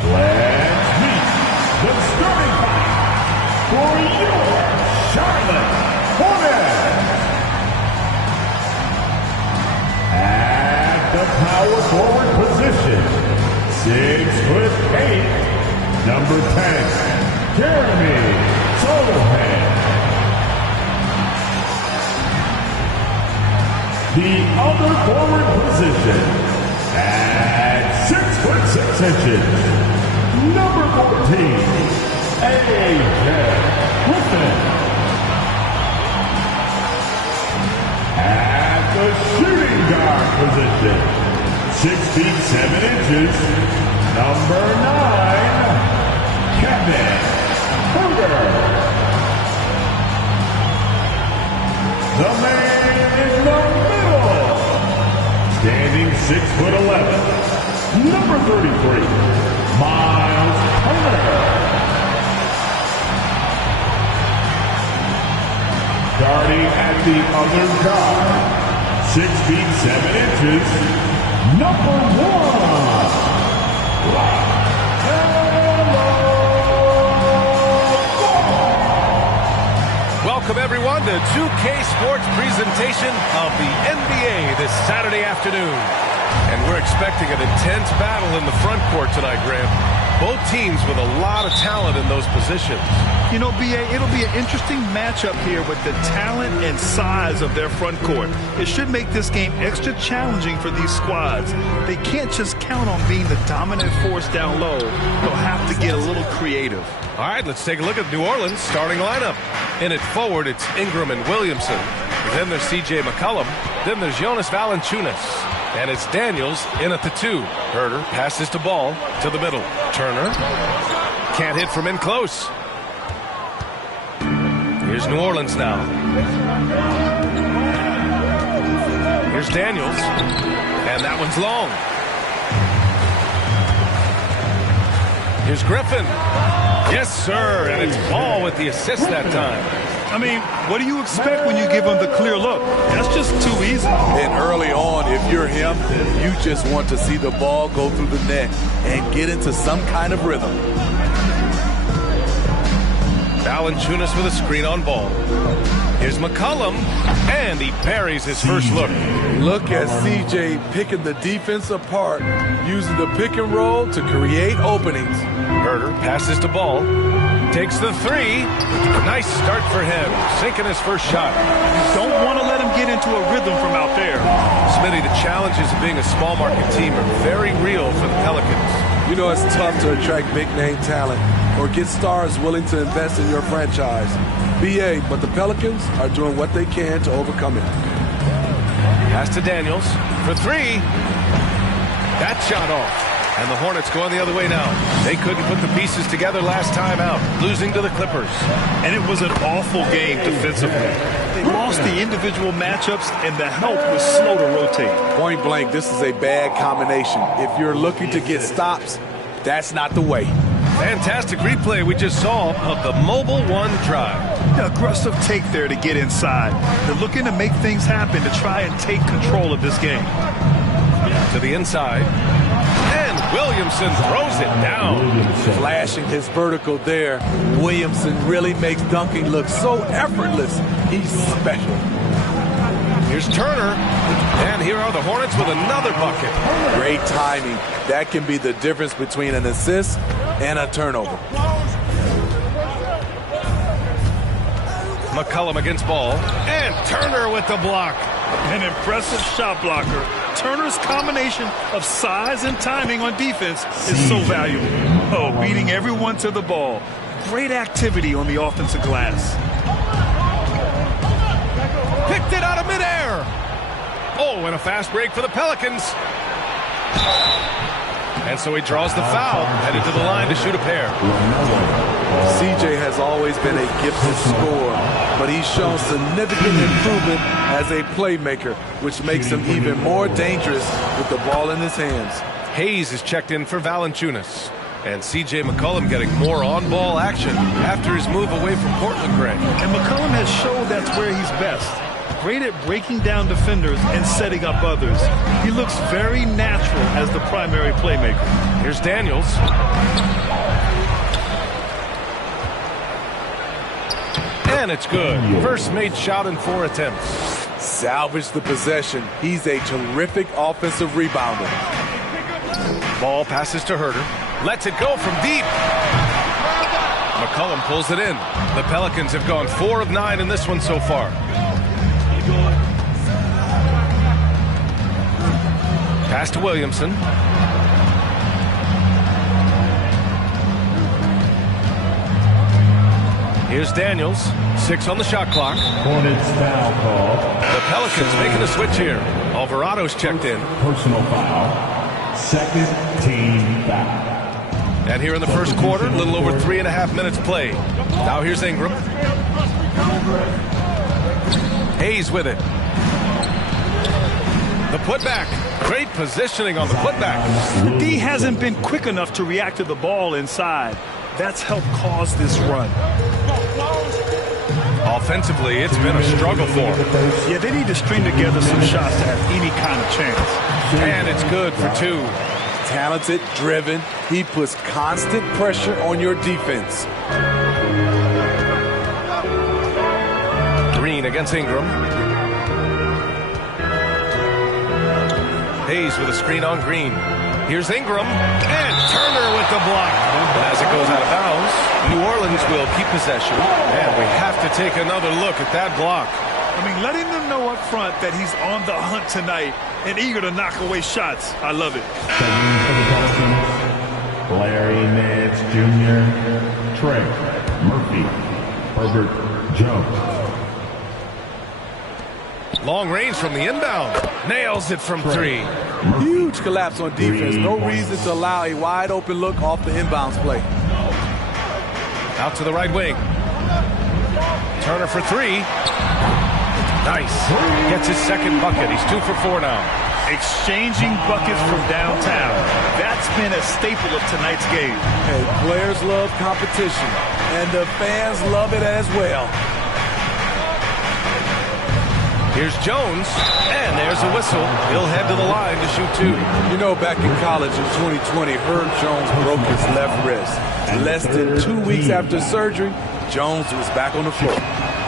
Let's meet the starting five for your Charlotte Hornets. At the power forward position, 6'8", number 10, Jeremy Sochan. The other forward position, at 6'6", number 14, AJ Griffin. At the shooting guard position, 6'7", number 9, Kevin Huerter. The man in the middle, standing 6'11", number 33, Miles Turner. Starting at the other guard, 6'7", number 1, Welcome everyone to 2K Sports presentation of the NBA this Saturday afternoon. And we're expecting an intense battle in the front court tonight, Graham. Both teams with a lot of talent in those positions. You know, B.A., it'll be an interesting matchup here with the talent and size of their front court. It should make this game extra challenging for these squads. They can't just count on being the dominant force down low. They'll have to get a little creative. All right, let's take a look at New Orleans' starting lineup. In it forward, it's Ingram and Williamson. Then there's C.J. McCollum. Then there's Jonas Valanciunas. And it's Daniels in at the 2. Huerter passes to Ball to the middle. Turner can't hit from in close. Here's New Orleans now. Here's Daniels. And that one's long. Here's Griffin. Yes, sir. And it's Ball with the assist that time. I mean, what do you expect when you give him the clear look? That's just too easy. And early on, if you're him, you just want to see the ball go through the net and get into some kind of rhythm. Valanciunas with a screen on Ball. Here's McCollum, and he parries his first look. Look at C.J. picking the defense apart, using the pick and roll to create openings. Huerter passes to Ball. Takes the 3. Nice start for him. Sinking his first shot. Don't want to let him get into a rhythm from out there. Smitty, the challenges of being a small market team are very real for the Pelicans. You know, it's tough to attract big name talent or get stars willing to invest in your franchise. BA, but the Pelicans are doing what they can to overcome it. Pass to Daniels for 3. That shot off. And the Hornets going the other way now. They couldn't put the pieces together last time out, losing to the Clippers. And it was an awful game defensively. They lost the individual matchups, and the help was slow to rotate. Point blank, this is a bad combination. If you're looking to get stops, that's not the way. Fantastic replay we just saw of the Mobile One drive. The aggressive take there to get inside. They're looking to make things happen to try and take control of this game. To the inside. And Williamson throws it down. Flashing his vertical there. Williamson really makes dunking look so effortless. He's special. Here's Turner. And here are the Hornets with another bucket. Great timing. That can be the difference between an assist and a turnover. McCollum against Ball. And Turner with the block. An impressive shot blocker. Turner's combination of size and timing on defense is so valuable. Oh, beating everyone to the ball. Great activity on the offensive glass. Picked it out of midair. Oh, and a fast break for the Pelicans. And so he draws the foul, headed to the line to shoot a pair. CJ has always been a gifted scorer, but he's shown significant improvement as a playmaker, which makes him even more dangerous with the ball in his hands. Hayes is checked in for Valanciunas. And C.J. McCollum getting more on-ball action after his move away from Portland, Greg. And McCollum has showed that's where he's best. Great at breaking down defenders and setting up others. He looks very natural as the primary playmaker. Here's Daniels. And it's good. First made shot in 4 attempts. Salvage the possession. He's a terrific offensive rebounder. Ball passes to Herter. Lets it go from deep. McCollum pulls it in. The Pelicans have gone 4 of 9 in this one so far. Pass to Williamson. Here's Daniels. 6 on the shot clock. Hornets foul call. The Pelicans making a switch here. Alvarado's checked in. Personal foul. Second team foul. And here in the first quarter, a little over 3.5 minutes played. Now here's Ingram. Hayes with it. The putback. Great positioning on the putback. The D hasn't been quick enough to react to the ball inside. That's helped cause this run. Offensively, it's been a struggle for them. Yeah, they need to string together some shots to have any kind of chance. And it's good for 2. Talented, driven. He puts constant pressure on your defense. Green against Ingram. Hayes with a screen on Green. Here's Ingram. And Turner with the block. And as it goes out of bounds, New Orleans will keep possession. And we have to take another look at that block. I mean, letting them know up front that he's on the hunt tonight and eager to knock away shots. I love it. Larry Nance Jr., Trey Murphy, Herbert Jones. Long range from the inbound. Nails it from 3. Huge collapse on defense. No reason to allow a wide open look off the inbounds play. Out to the right wing. Turner for 3. Nice. Gets his second bucket. He's 2 for 4 now. Exchanging buckets from downtown. That's been a staple of tonight's game. Hey, players love competition, and the fans love it as well. Here's Jones, and there's a whistle. He'll head to the line to shoot 2. You know, back in college in 2020, Herb Jones broke his left wrist. Less than 2 weeks after surgery, Jones was back on the floor.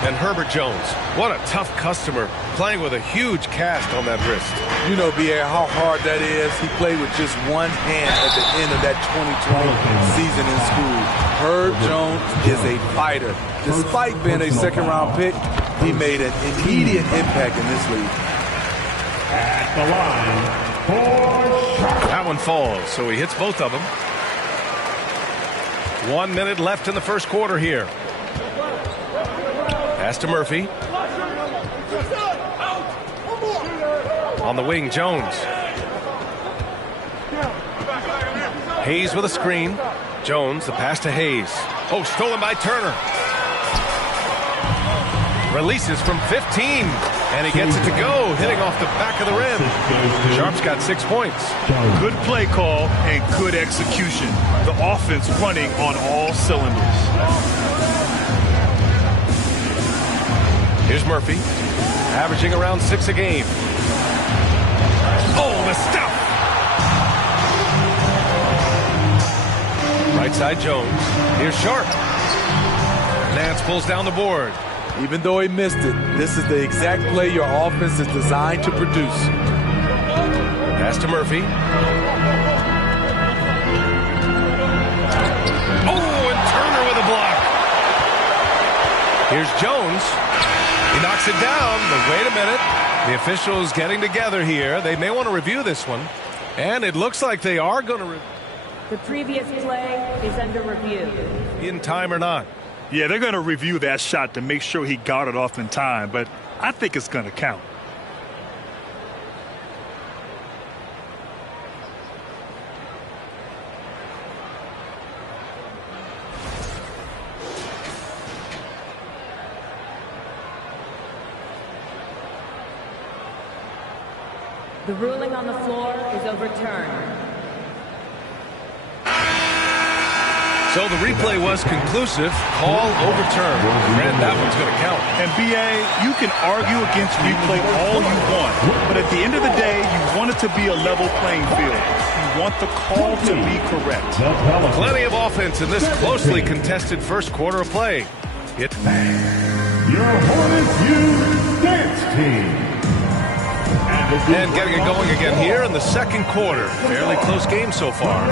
And Herbert Jones, what a tough customer, playing with a huge cast on that wrist. You know, B.A., how hard that is. He played with just one hand at the end of that 2020 season in school. Herb Jones is a fighter. Despite being a second-round pick, he made an immediate impact in this league. At the line for shot. That one falls, so he hits both of them. 1 minute left in the first quarter here. Pass to Murphy. On the wing, Jones. Hayes with a screen. Jones, the pass to Hayes. Oh, stolen by Turner. Releases from 15. And he gets it to go, hitting off the back of the rim. Sharp's got 6 points. Good play call and good execution. The offense running on all cylinders. Here's Murphy, averaging around 6 a game. Oh, the stuff! Right side Jones. Here's Sharp. Nance pulls down the board. Even though he missed it, this is the exact play your offense is designed to produce. Pass to Murphy. Oh, and Turner with a block. Here's Jones. He knocks it down, but wait a minute. The officials getting together here. They may want to review this one. And it looks like they are going to The previous play is under review. in time or not. Yeah, they're going to review that shot to make sure he got it off in time, but I think it's going to count. The ruling on the floor is overturned. So the replay was conclusive. Call overturned. And that one's going to count. And, B.A., you can argue against replay all you want, but at the end of the day, you want it to be a level playing field. You want the call to be correct. The Pelicans. Plenty of offense in this closely contested first quarter of play. Your Hornets U dance team. And getting it going again here in the second quarter. Fairly close game so far.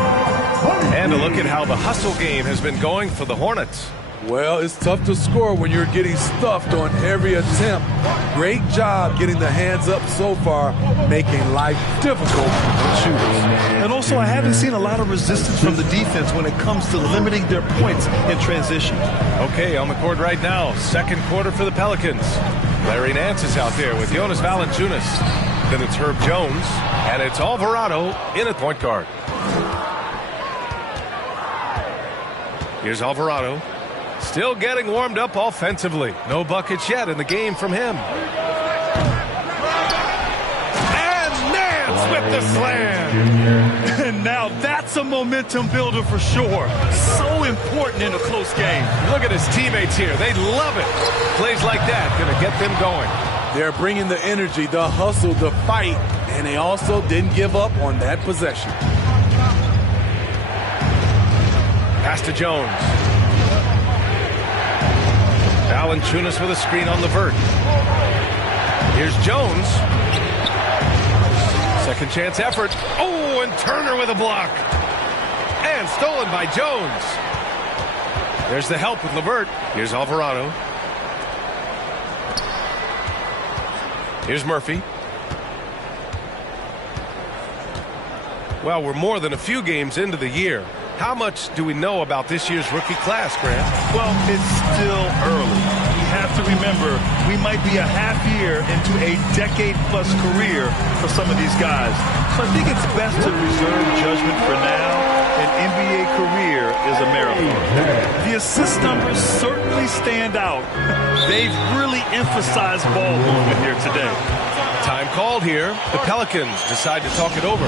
And a look at how the hustle game has been going for the Hornets. Well, it's tough to score when you're getting stuffed on every attempt. Great job getting the hands up so far, making life difficult for shooters. And also, I haven't seen a lot of resistance from the defense when it comes to limiting their points in transition. Okay, on the court right now, second quarter for the Pelicans. Larry Nance is out there with Jonas Valanciunas. Then it's Herb Jones, and it's Alvarado in at point guard. Here's Alvarado. Still getting warmed up offensively. No buckets yet in the game from him. And Nance with the slam. And now that's a momentum builder for sure. So important in a close game. Look at his teammates here. They love it. Plays like that going to get them going. They're bringing the energy, the hustle, the fight, and they also didn't give up on that possession. Pass to Jones. Valanciunas with a screen on LeVert. Here's Jones. Second chance effort. Oh, and Turner with a block. And stolen by Jones. There's the help with LeVert. Here's Alvarado. Here's Murphy. Well, we're more than a few games into the year. How much do we know about this year's rookie class, Grant? Well, it's still early. We have to remember we might be a half year into a decade-plus career for some of these guys. So I think it's best to reserve judgment for now. An NBA career is a marathon. The assist numbers certainly stand out. They've really emphasized ball movement here today. Time called here. The Pelicans decide to talk it over.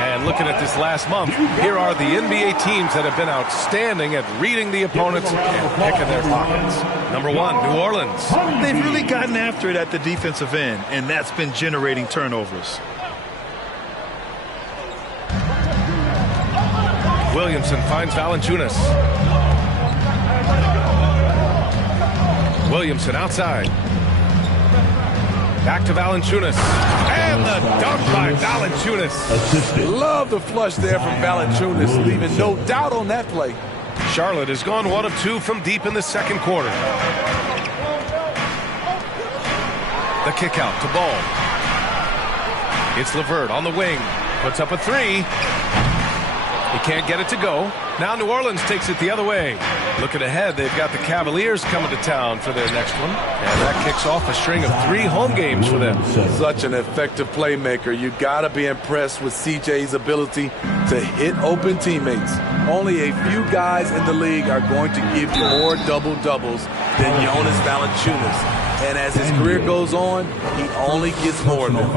And looking at this last month, here are the NBA teams that have been outstanding at reading the opponents and picking their pockets. Number one, New Orleans. They've really gotten after it at the defensive end, and that's been generating turnovers. Williamson finds Valanciunas. Williamson outside. Back to Valanciunas. And the dunk by Valanciunas. Love the flush there from Valanciunas, leaving no doubt on that play. Charlotte has gone 1 of 2 from deep in the second quarter. The kick out to Ball. It's LeVert on the wing. Puts up a three. He can't get it to go. Now New Orleans takes it the other way. Looking ahead, they've got the Cavaliers coming to town for their next one. And that kicks off a string of 3 home games for them. Such an effective playmaker. You got to be impressed with CJ's ability to hit open teammates. Only a few guys in the league are going to give you more double-doubles than Jonas Valanciunas. And as his career goes on, he only gets more of them.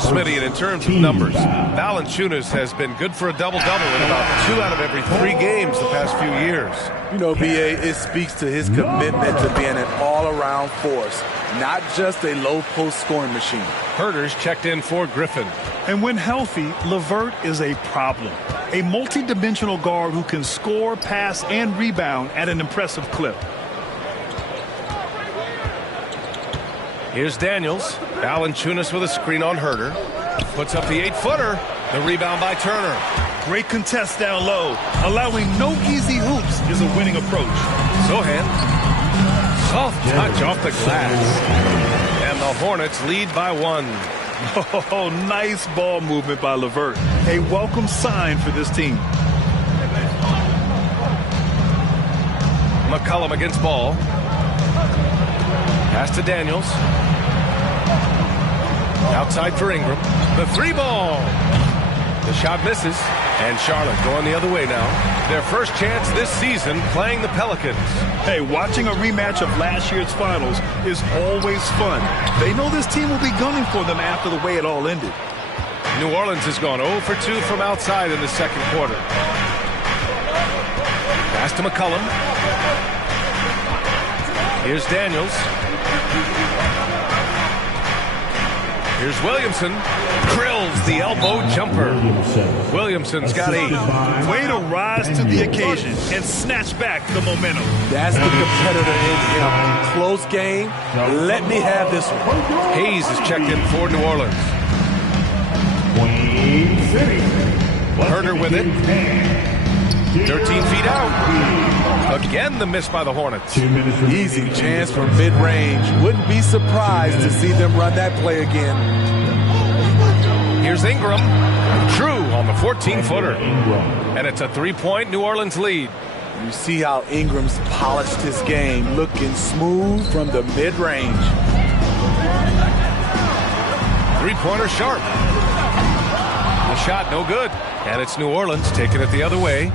Smitty, and in terms of numbers, Valanciunas has been good for a double-double in about 2 out of every 3 games the past few years. You know, B.A., it speaks to his commitment to being an all-around force, not just a low-post scoring machine. Herter's checked in for Griffin. And when healthy, LeVert is a problem. A multi-dimensional guard who can score, pass, and rebound at an impressive clip. Here's Daniels. Valanciunas with a screen on Herter. Puts up the 8-footer. The rebound by Turner. Great contest down low. Allowing no easy hoops is a winning approach. Sohan. Soft touch off the glass. And the Hornets lead by 1. Oh, nice ball movement by LeVert. A welcome sign for this team. McCollum against Ball. Pass to Daniels. Outside for Ingram. The 3-ball. The shot misses. And Charlotte going the other way now. Their first chance this season playing the Pelicans. Hey, watching a rematch of last year's finals is always fun. They know this team will be gunning for them after the way it all ended. New Orleans has gone 0 for 2 from outside in the second quarter. Pass to McCollum. Here's Daniels. Here's Williamson. Drilled the elbow jumper. Williamson's got 8. Way to rise to the occasion and snatch back the momentum. That's the competitor in him. Close game. Let me have this one. Hayes is checked in for New Orleans. Herder with it. 13 feet out. Again, the miss by the Hornets. Easy chance from mid-range. Wouldn't be surprised to see them run that play again. Here's Ingram. True on the 14-footer. And it's a 3-point New Orleans lead. You see how Ingram's polished his game, looking smooth from the mid-range. 3-pointer sharp. The shot no good. And it's New Orleans taking it the other way.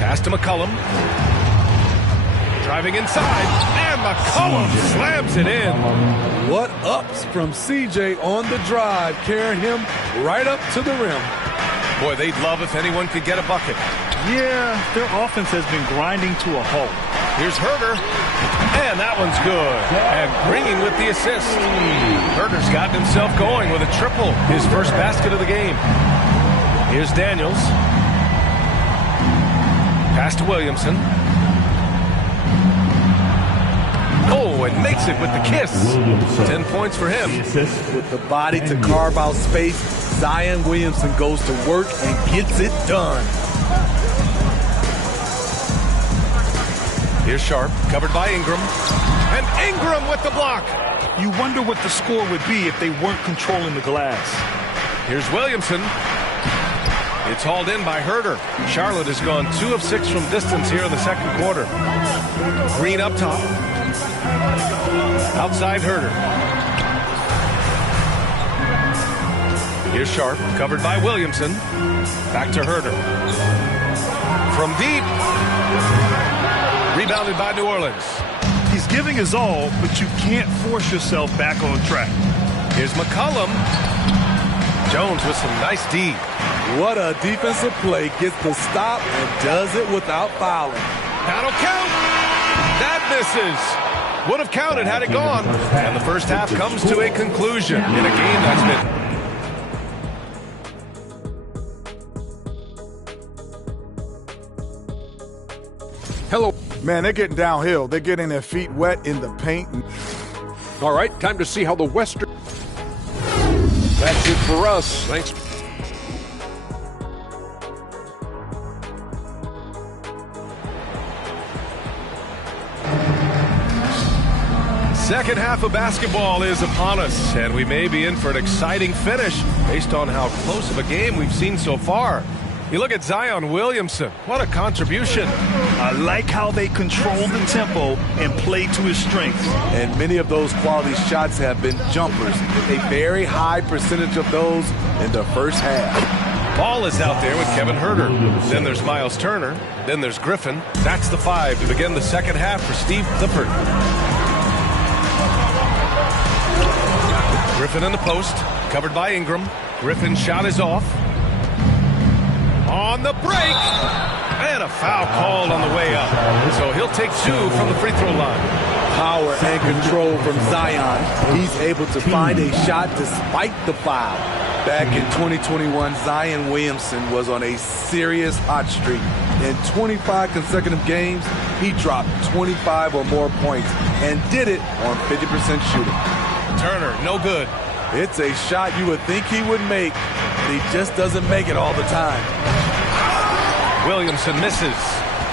Pass to McCollum. Driving inside. And McCollum slams it in. What ups from CJ on the drive, carrying him right up to the rim. Boy, they'd love if anyone could get a bucket. Yeah, their offense has been grinding to a halt. Here's Herder. And that one's good. And Green with the assist. Herder's gotten himself going with a triple. His first basket of the game. Here's Daniels. Pass to Williamson. Oh, and makes it with the kiss. 10 points for him. With the body to carve out space, Zion Williamson goes to work and gets it done. Here's Sharp, covered by Ingram. And Ingram with the block. You wonder what the score would be if they weren't controlling the glass. Here's Williamson. It's hauled in by Herder. Charlotte has gone 2 of 6 from distance here in the second quarter. Green up top. Outside Herder. Here's Sharp, covered by Williamson. Back to Herder. From deep. Rebounded by New Orleans. He's giving his all, but you can't force yourself back on track. Here's McCollum. Jones with some nice D. What a defensive play. Gets the stop and does it without fouling. That'll count. That misses. Would have counted had it gone. And the first half comes to a conclusion in a game that's been... Hello. Man, they're getting downhill. They're getting their feet wet in the paint. All right, time to see how the Western... That's it for us. Thanks. Second half of basketball is upon us, and we may be in for an exciting finish based on how close of a game we've seen so far. You look at Zion Williamson. What a contribution. I like how they control the tempo and play to his strengths. And many of those quality shots have been jumpers. A very high percentage of those in the first half. Ball is out there with Kevin Herder. Then there's Miles Turner. Then there's Griffin. That's the 5 to begin the second half for Steve Clifford. Griffin in the post, covered by Ingram. Griffin's shot is off. On the break, and a foul called on the way up. So he'll take 2 from the free throw line. Power and control from Zion. He's able to find a shot despite the foul. Back in 2021, Zion Williamson was on a serious hot streak. In 25 consecutive games, he dropped 25 or more points and did it on 50% shooting. Turner, no good. It's a shot you would think he would make, but he just doesn't make it all the time. Williamson misses.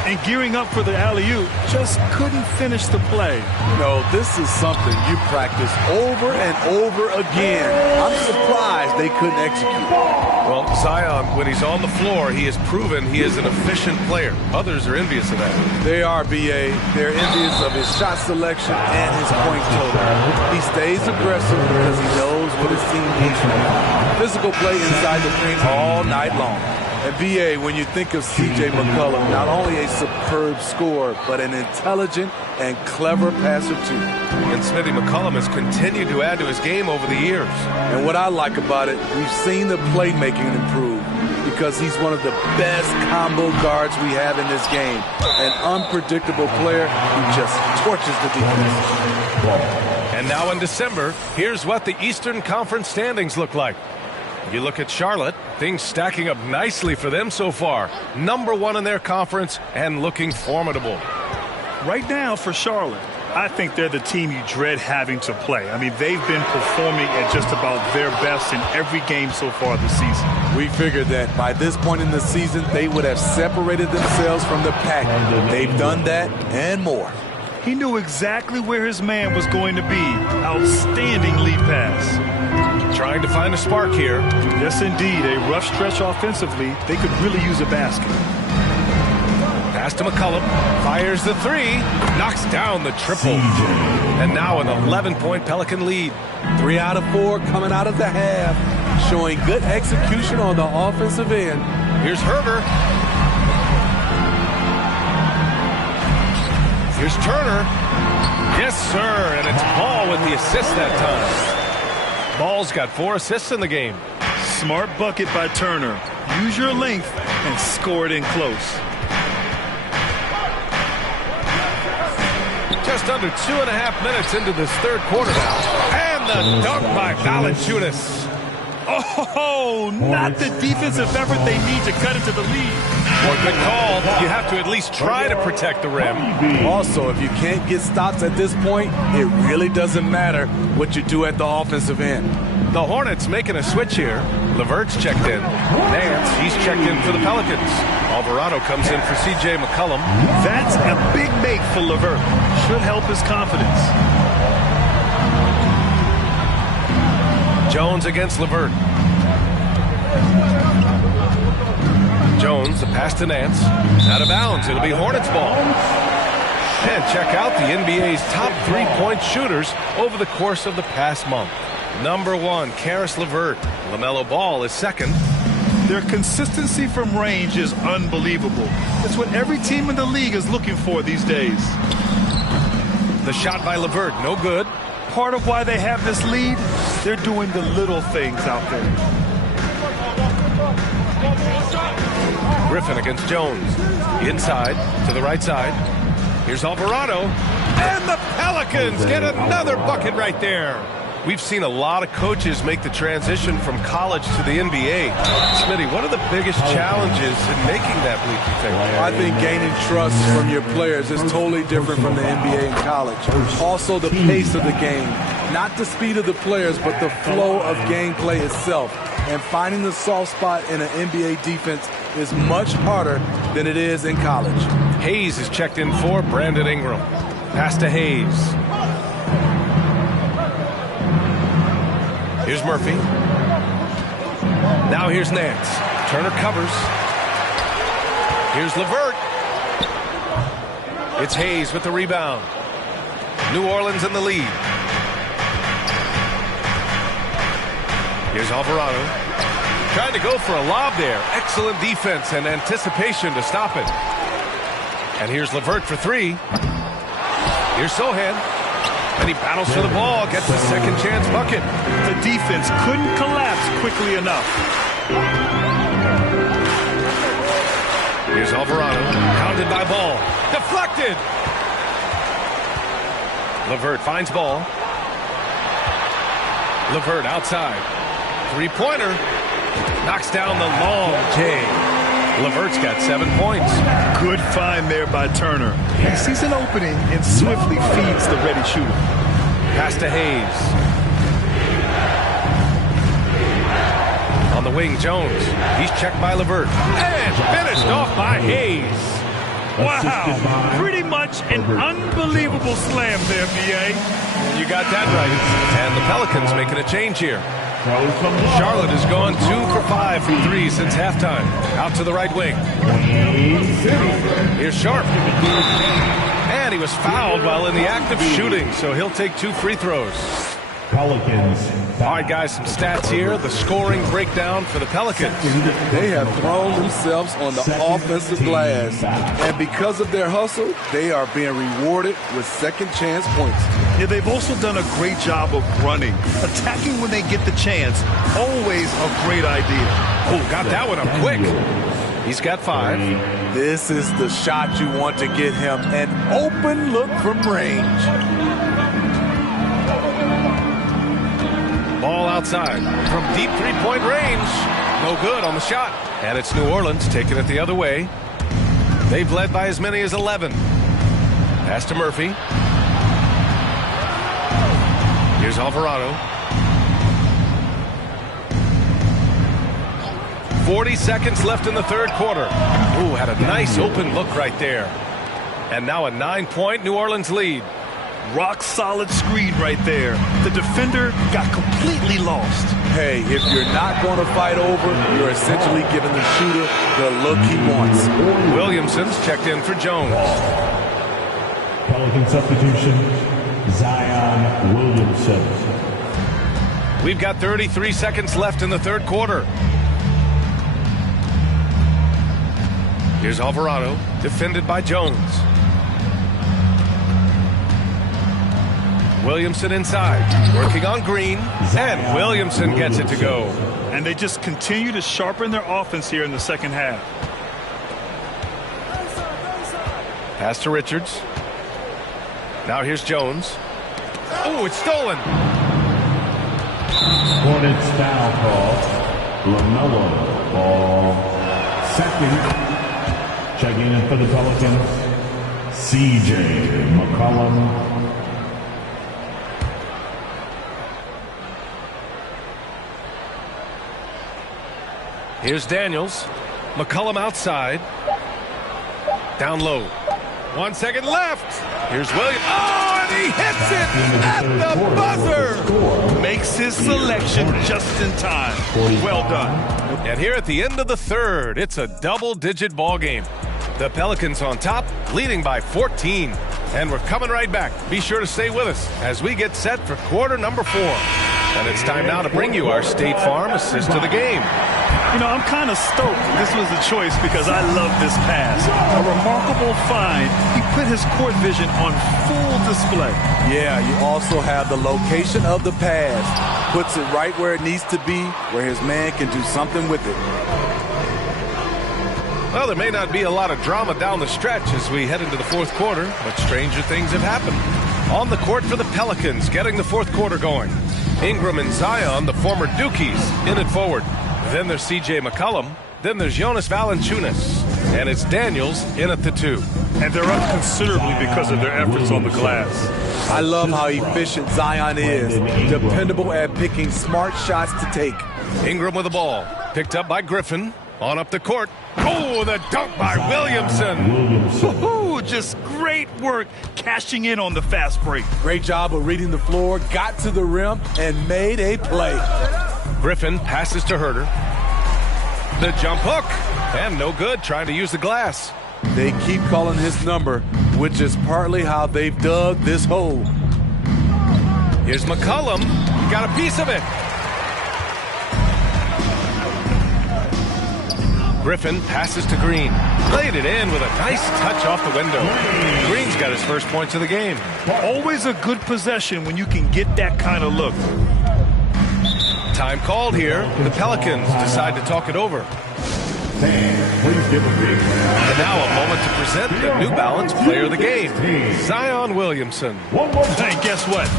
And gearing up for the alley-oop, just couldn't finish the play. You know, this is something you practice over and over again. I'm surprised they couldn't execute. Well, Zion, when he's on the floor, he has proven he is an efficient player. Others are envious of that. They are, B.A. They're envious of his shot selection and his point total. He stays aggressive because he knows what his team needs from him. Physical play inside the paint all night long. And B.A., when you think of C.J. McCollum, not only a superb scorer, but an intelligent and clever passer, too. And Smitty, McCollum has continued to add to his game over the years. And what I like about it, we've seen the playmaking improve because he's one of the best combo guards we have in this game. An unpredictable player who just torches the defense. And now in December, here's what the Eastern Conference standings look like. You look at Charlotte, things stacking up nicely for them so far. #1 in their conference and looking formidable. Right now for Charlotte, I think they're the team you dread having to play. I mean, they've been performing at just about their best in every game so far this season. We figured that by this point in the season, they would have separated themselves from the pack. They've done that and more. He knew exactly where his man was going to be. Outstanding lead pass. Trying to find a spark here. Yes, indeed. A rough stretch offensively. They could really use a basket. Pass to McCollum. Fires the three. Knocks down the triple. And now an 11-point Pelican lead. 3 out of 4 coming out of the half. Showing good execution on the offensive end. Here's Herder. Here's Turner. Yes, sir. And it's Ball with the assist that time. Ball's got 4 assists in the game. Smart bucket by Turner. Use your length and score it in close. Just under 2.5 minutes into this third quarter now. And the dunk by Valanciunas. Oh, not the defensive effort they need to cut into the lead. Well, good call. You have to at least try to protect the rim. Also, if you can't get stops at this point, it really doesn't matter what you do at the offensive end. The Hornets making a switch here. LeVert's checked in. Nance, he's checked in for the Pelicans. Alvarado comes in for C.J. McCollum. That's a big make for LeVert. Should help his confidence. Jones against LeVert. Jones, the pass to Nance. Out of bounds. It'll be Hornets ball. And check out the NBA's top 3-point shooters over the course of the past month. #1, Caris LeVert. LaMelo Ball is second. Their consistency from range is unbelievable. It's what every team in the league is looking for these days. The shot by LeVert, no good. Part of why they have this lead, they're doing the little things out there. Griffin against Jones. Inside, to the right side. Here's Alvarado. And the Pelicans get another bucket right there. We've seen a lot of coaches make the transition from college to the NBA. Smitty, what are the biggest challenges in making that leap, you think? I think gaining trust from your players is totally different from the NBA and college. Also, the pace of the game. Not the speed of the players, but the flow of gameplay itself. And finding the soft spot in an NBA defense is much harder than it is in college. Hayes is checked in for Brandon Ingram. Pass to Hayes. Here's Murphy. Now here's Nance. Turner covers. Here's LeVert. It's Hayes with the rebound. New Orleans in the lead. Here's Alvarado. Trying to go for a lob there. Excellent defense and anticipation to stop it. And here's LeVert for 3. Here's Sohan. And he battles for the ball, gets the second chance bucket. The defense couldn't collapse quickly enough. Here's Alvarado, pounded by Ball. Deflected! LeVert finds Ball. LeVert outside. 3-pointer. Knocks down the long J. LeVert's got 7 points. Good find there by Turner. He sees an opening and swiftly feeds the ready shooter. Pass to Hayes. On the wing, Jones. He's checked by LeVert. And finished off by Hayes. Wow. Pretty much an unbelievable slam there, B.A. You got that right. And the Pelicans making a change here. Charlotte has gone 2 for 5 from 3 since halftime. Out to the right wing. Here's Sharp. And he was fouled while in the act of shooting, so he'll take 2 free throws. Pelicans. All right, guys, some stats here. The scoring breakdown for the Pelicans. They have thrown themselves on the offensive glass. And because of their hustle, they are being rewarded with second chance points. Yeah, they've also done a great job of running. Attacking when they get the chance. Always a great idea. Oh, got that one up quick. He's got 5. This is the shot you want to get him. An open look from range. Ball outside from deep three-point range. No good on the shot. And it's New Orleans taking it the other way. They've led by as many as 11. Pass to Murphy. Here's Alvarado. 40 seconds left in the third quarter. Ooh, had a nice open look right there. And now a 9-point New Orleans lead. Rock solid screen right there. The defender got completely lost. Hey, if you're not going to fight over, you're essentially giving the shooter the look he wants. Williamson's checked in for Jones. Pelican substitution, Zion Williamson. We've got 33 seconds left in the third quarter. Here's Alvarado, defended by Jones. Williamson inside, working on Green, and Williamson gets it to go. And they just continue to sharpen their offense here in the second half. Pass to Richards. Now here's Jones. Oh, it's stolen. Hornets foul call. LaMelo ball. Second. Checking in for the Pelicans, CJ McCollum. Here's Daniels. McCollum outside. Down low. 1 second left. Here's Williams. Oh, and he hits it at the buzzer. Makes his selection just in time. Well done. And here at the end of the third, it's a double-digit ball game. The Pelicans on top, leading by 14. And we're coming right back. Be sure to stay with us as we get set for quarter number 4. And it's time now to bring you our State Farm assist to the game. You know, I'm kind of stoked this was a choice because I love this pass. A remarkable find. He put his court vision on full display. Yeah, you also have the location of the pass. Puts it right where it needs to be, where his man can do something with it. Well, there may not be a lot of drama down the stretch as we head into the fourth quarter, but stranger things have happened. On the court for the Pelicans, getting the fourth quarter going. Ingram and Zion, the former Dukies, in it forward. Then there's C.J. McCollum. Then there's Jonas Valanciunas. And it's Daniels in at the 2. And they're up considerably because of their efforts on the glass. I love how efficient Zion is. Dependable at picking smart shots to take. Ingram with the ball. Picked up by Griffin. On up the court. Oh, the dunk by Williamson. Woo-hoo, just great work cashing in on the fast break. Great job of reading the floor, got to the rim, and made a play. Griffin passes to Herter. The jump hook. And no good, trying to use the glass. They keep calling his number, which is partly how they've dug this hole. Here's McCollum. Got a piece of it. Griffin passes to Green. Laid it in with a nice touch off the window. Green's got his first points of the game. Always a good possession when you can get that kind of look. Time called here. The Pelicans decide to talk it over. Please give a big round. And now a moment to present the New Balance Player of the Game, Zion Williamson. Hey, guess what?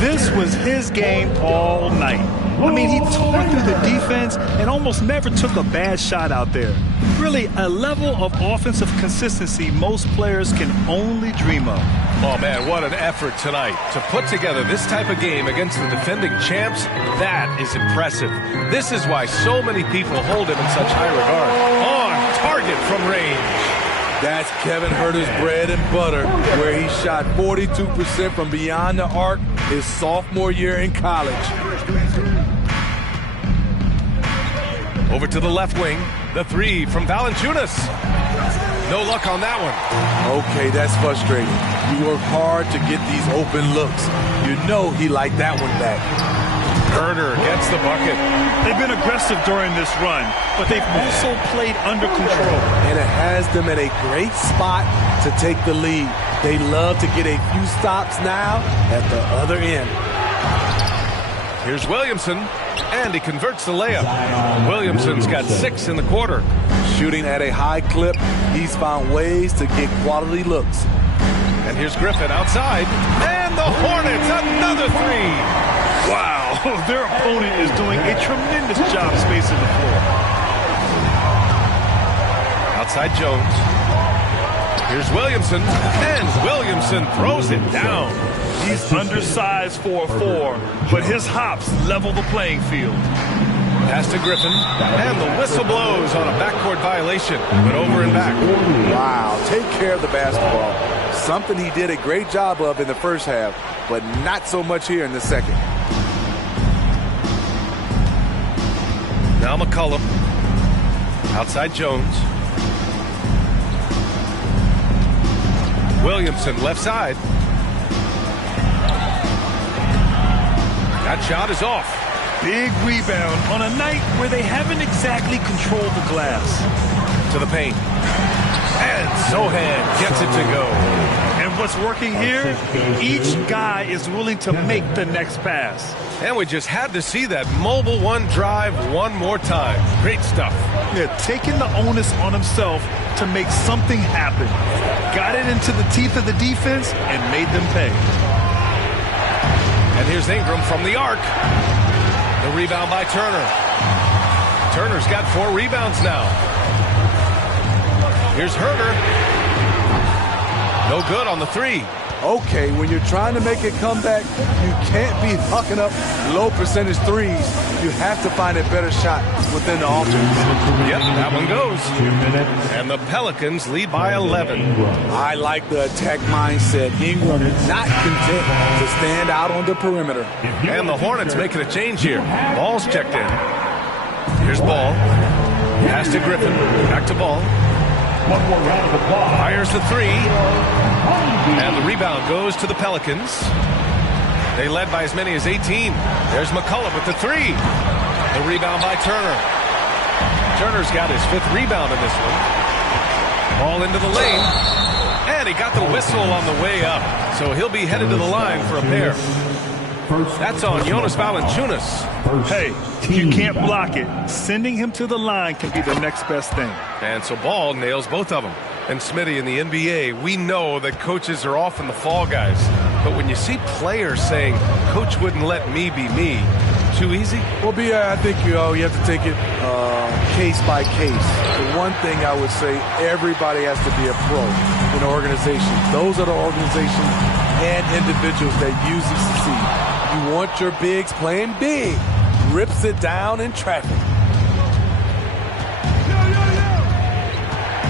This was his game all night. I mean, he tore through the defense and almost never took a bad shot out there. Really, a level of offensive consistency most players can only dream of. Oh, man, what an effort tonight. To put together this type of game against the defending champs, that is impressive. This is why so many people hold him in such high regard. On target from range. That's Kevin Herter's bread and butter, where he shot 42% from beyond the arc his sophomore year in college. Over to the left wing. The 3 from Valanciunas. No luck on that one. Okay, that's frustrating. You work hard to get these open looks. You know he liked that one back. Herter gets the bucket. They've been aggressive during this run, but they've also played under control. And it has them in a great spot to take the lead. They love to get a few stops now at the other end. Here's Williamson, and he converts the layup. Williamson's got 6 in the quarter. Shooting at a high clip, he's found ways to get quality looks. And here's Griffin outside, and the Hornets, another 3. Wow, their opponent is doing a tremendous job spacing the floor. Outside Jones. Here's Williamson, and Williamson throws it down. He's undersized for a 4, but his hops level the playing field. Pass to Griffin, and the whistle blows on a backcourt violation, but over and back. Wow, take care of the basketball. Something he did a great job of in the first half, but not so much here in the second. Now McCollum. Outside Jones. Williamson left side. That shot is off. Big rebound on a night where they haven't exactly controlled the glass. To the paint. And Sohan gets it to go. And what's working here, each guy is willing to make the next pass. And we just had to see that mobile one drive one more time. Great stuff. Yeah, taking the onus on himself to make something happen. Got it into the teeth of the defense and made them pay. And here's Ingram from the arc. The rebound by Turner. Turner's got 4 rebounds now. Here's Herter. No good on the 3. Okay, when you're trying to make a comeback, you can't be hucking up low percentage threes. You have to find a better shot within the offense. Yep, that one goes. 2 minutes. And the Pelicans lead by 11. I like the attack mindset. Ingram not content to stand out on the perimeter. And the Hornets making a change here. Ball's checked in. Here's Ball. Pass to Griffin. Back to Ball. 1 more round of applause. Fires the 3. And the rebound goes to the Pelicans. They led by as many as 18. There's McCullough with the 3. The rebound by Turner. Turner's got his 5th rebound in this one. Ball into the lane. And he got the whistle on the way up. So he'll be headed to the line for a pair. That's on Jonas Valanciunas. Hey, if you can't block it, sending him to the line can be the next best thing. And so Ball nails both of them. And Smitty, in the NBA, we know that coaches are often the fall guys. But when you see players saying, Coach wouldn't let me be me, too easy? Well, I think you have to take it case by case. The one thing I would say, everybody has to be a pro in an organization. Those are the organizations and individuals that usually succeed. You want your bigs playing big. Rips it down in traffic.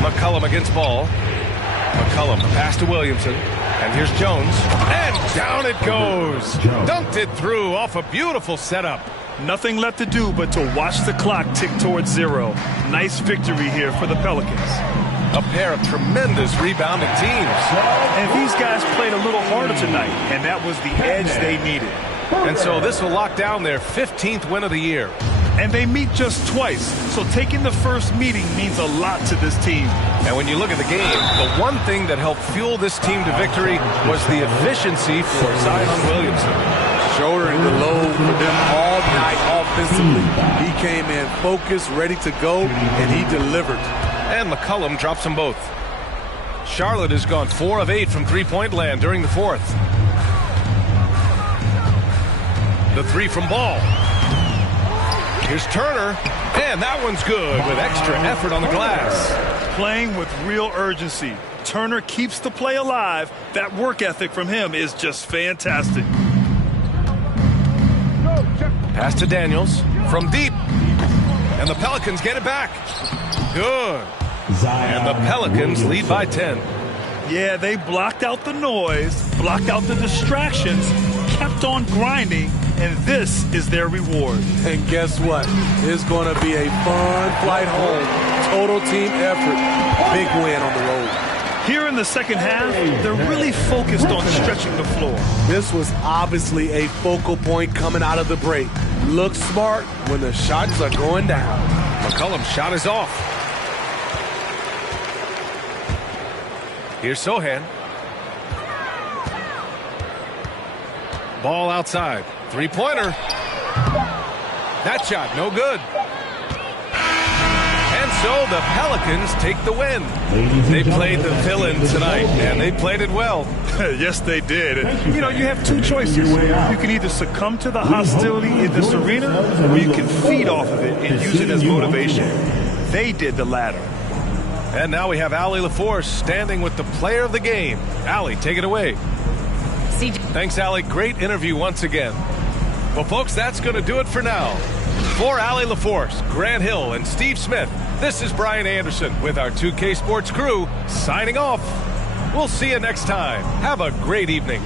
McCullum against Ball. McCullum, pass to Williamson. And here's Jones. And down it goes. Dunked it through off a beautiful setup. Nothing left to do but to watch the clock tick towards 0. Nice victory here for the Pelicans. A pair of tremendous rebounding teams. And these guys played a little harder tonight, and that was the edge they needed. And so this will lock down their 15th win of the year. And they meet just twice, so taking the first meeting means a lot to this team. And when you look at the game, the one thing that helped fuel this team to victory was the efficiency for Zion Williamson. Shouldering the load for them all night offensively. He came in focused, ready to go, and he delivered. And McCullum drops them both. Charlotte has gone 4 of 8 from three-point land during the 4th. The 3 from Ball. Here's Turner, and that one's good with extra effort on the glass. Playing with real urgency. Turner keeps the play alive. That work ethic from him is just fantastic. Pass to Daniels from deep. And the Pelicans get it back. Good. And the Pelicans lead by 10. Yeah, they blocked out the noise, blocked out the distractions, kept on grinding, and this is their reward. And guess what? It's going to be a fun flight home. Total team effort. Big win on the road. Here in the second half, they're really focused on stretching the floor. This was obviously a focal point coming out of the break. Look smart when the shots are going down. McCullum's shot is off. Here's Sohan. Ball outside. Three-pointer. That shot, no good. And so the Pelicans take the win. They played the villain tonight, and they played it well. Yes, they did. And, you have two choices. You can either succumb to the hostility in this arena, or you can feed off of it and use it as motivation. They did the latter. And now we have Allie LaForce standing with the player of the game. Allie, take it away. Thanks, Allie. Great interview once again. Well, folks, that's going to do it for now. For Allie LaForce, Grant Hill, and Steve Smith, this is Brian Anderson with our 2K Sports crew signing off. We'll see you next time. Have a great evening.